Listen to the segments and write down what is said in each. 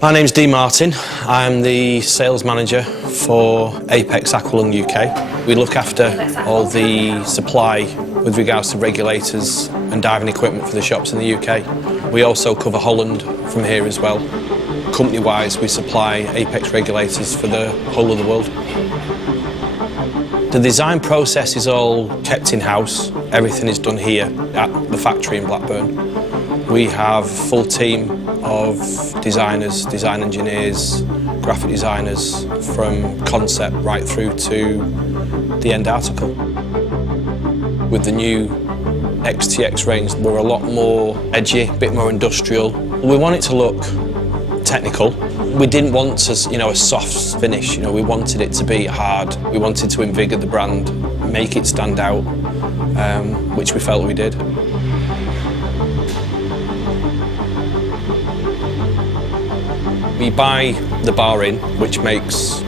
My name's Dean Martin. I'm the sales manager for Apeks Aqualung UK. We look after all the supply with regards to regulators and diving equipment for the shops in the UK. We also cover Holland from here as well. Company-wise, we supply Apeks regulators for the whole of the world. The design process is all kept in-house. Everything is done here at the factory in Blackburn. We have a full team of designers, design engineers, graphic designers, from concept right through to the end article. With the new XTX range, we're a lot more edgy, a bit more industrial. We want it to look technical. We didn't want a soft finish. We wanted it to be hard. We wanted to invigorate the brand, make it stand out, which we felt we did. We buy the bar in, which makes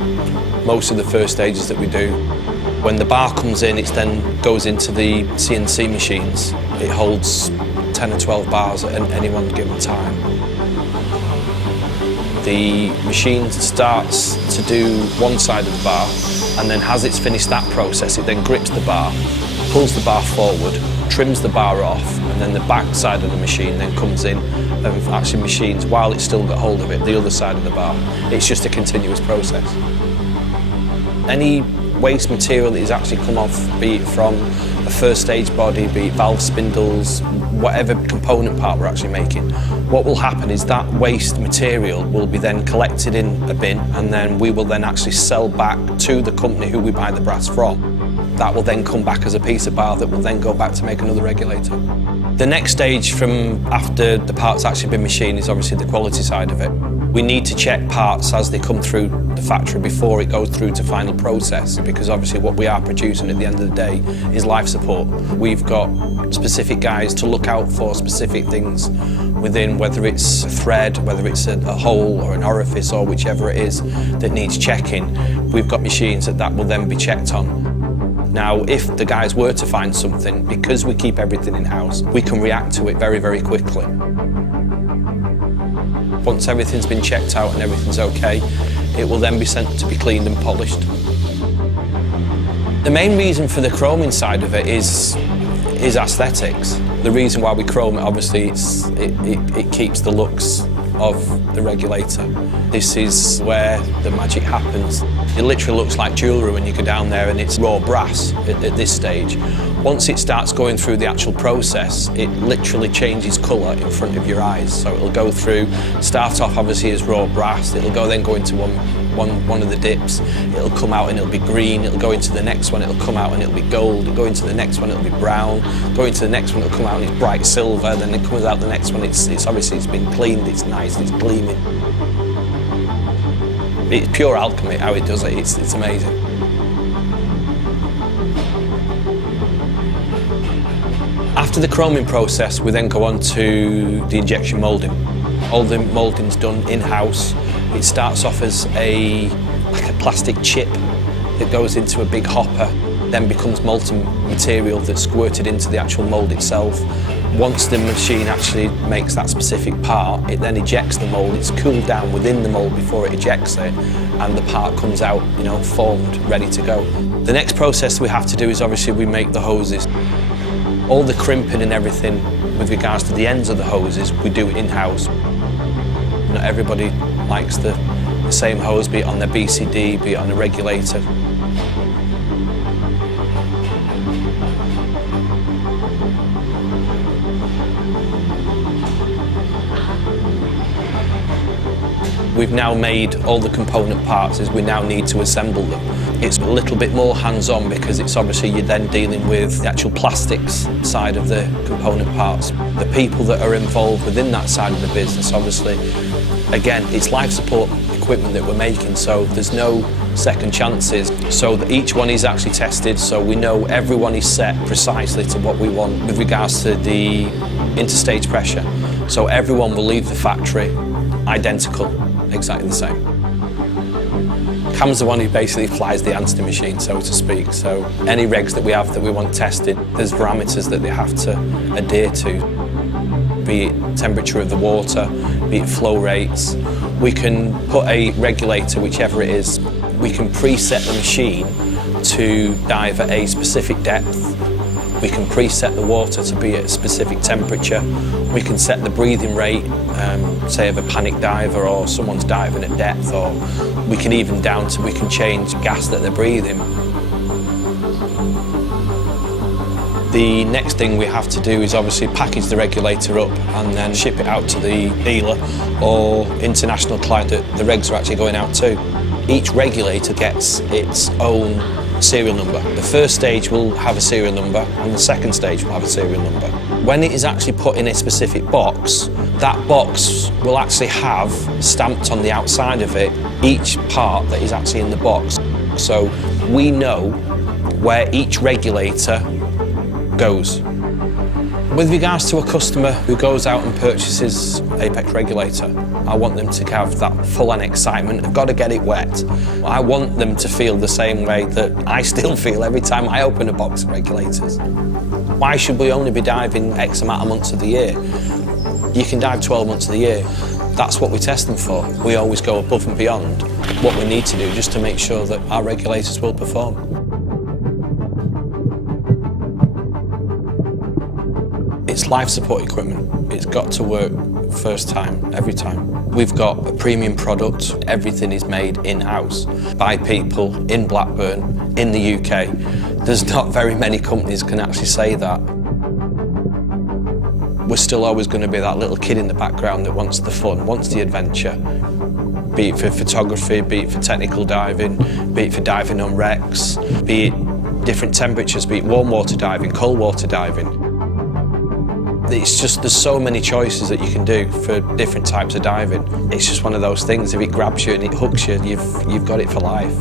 most of the first stages that we do. When the bar comes in, it then goes into the CNC machines. It holds 10 or 12 bars at any one given time. The machine starts to do one side of the bar, and then as it's finished that process, it then grips the bar, pulls the bar forward, trims the bar off, and then the back side of the machine then comes in and actually machines, while it's still got hold of it, the other side of the bar. It's just a continuous process. Any waste material that is actually come off, be it from a first stage body, be it valve spindles, whatever component part we're actually making, what will happen is that waste material will be then collected in a bin, and then we will then actually sell back to the company who we buy the brass from. That will then come back as a piece of bar that will then go back to make another regulator. The next stage from after the part's actually been machined is obviously the quality side of it. We need to check parts as they come through the factory before it goes through to final process, because obviously what we are producing at the end of the day is life support. We've got specific guys to look out for specific things within, whether it's a thread, whether it's a hole or an orifice or whichever it is that needs checking. We've got machines that will then be checked on. Now, if the guys were to find something, because we keep everything in-house, we can react to it very, very quickly. Once everything's been checked out and everything's okay, it will then be sent to be cleaned and polished. The main reason for the chroming side of it is aesthetics. The reason why we chrome it, obviously, it keeps the looks of the regulator. This is where the magic happens. It literally looks like jewellery when you go down there, and it's raw brass at this stage. Once it starts going through the actual process, it literally changes colour in front of your eyes. So it'll go through, start off obviously as raw brass, it'll then go into one of the dips, it'll come out and it'll be green, it'll go into the next one, it'll come out and it'll be gold, it'll go into the next one, it'll be brown, go into the next one, it'll come out and it's bright silver, then it comes out the next one, it's obviously it's been cleaned, it's nice, it's gleaming. It's pure alchemy how it does it, it's amazing. After the chroming process, we then go on to the injection moulding. All the moulding's done in-house. It starts off as like a plastic chip that goes into a big hopper, then becomes molten material that's squirted into the actual mould itself. Once the machine actually makes that specific part, it then ejects the mould. It's cooled down within the mould before it ejects it, and the part comes out, formed, ready to go. The next process we have to do is obviously we make the hoses. All the crimping and everything with regards to the ends of the hoses, we do it in-house. Not everybody likes the same hose, be it on their BCD, be it on a regulator. We've now made all the component parts as we now need to assemble them. It's a little bit more hands-on because it's obviously you're then dealing with the actual plastics side of the component parts. The people that are involved within that side of the business, obviously, again, it's life support equipment that we're making, so there's no second chances. So that each one is actually tested, so we know everyone is set precisely to what we want with regards to the interstage pressure. So everyone will leave the factory identical, exactly the same. Cam's the one who basically flies the answer machine, so to speak. So any regs that we have that we want tested, there's parameters that they have to adhere to, be it temperature of the water, be it flow rates. We can put a regulator, whichever it is, we can preset the machine to dive at a specific depth. We can preset the water to be at a specific temperature. We can set the breathing rate, say of a panic diver or someone's diving at depth, or we can even we can change gas that they're breathing. The next thing we have to do is obviously package the regulator up and then ship it out to the dealer or international client that the regs are actually going out to. Each regulator gets its own serial number. The first stage will have a serial number and the second stage will have a serial number. When it is actually put in a specific box, that box will actually have stamped on the outside of it each part that is actually in the box. So we know where each regulator goes. With regards to a customer who goes out and purchases Apeks regulator, I want them to have that full-on excitement. I've got to get it wet. I want them to feel the same way that I still feel every time I open a box of regulators. Why should we only be diving X amount of months of the year? You can dive 12 months of the year. That's what we test them for. We always go above and beyond what we need to do just to make sure that our regulators will perform. It's life support equipment. It's got to work first time, every time. We've got a premium product. Everything is made in-house by people in Blackburn, in the UK. There's not very many companies can actually say that. We're still always going to be that little kid in the background that wants the fun, wants the adventure. Be it for photography, be it for technical diving, be it for diving on wrecks, be it different temperatures, be it warm water diving, cold water diving. It's just, there's so many choices that you can do for different types of diving. It's just one of those things, if it grabs you and it hooks you, you've got it for life.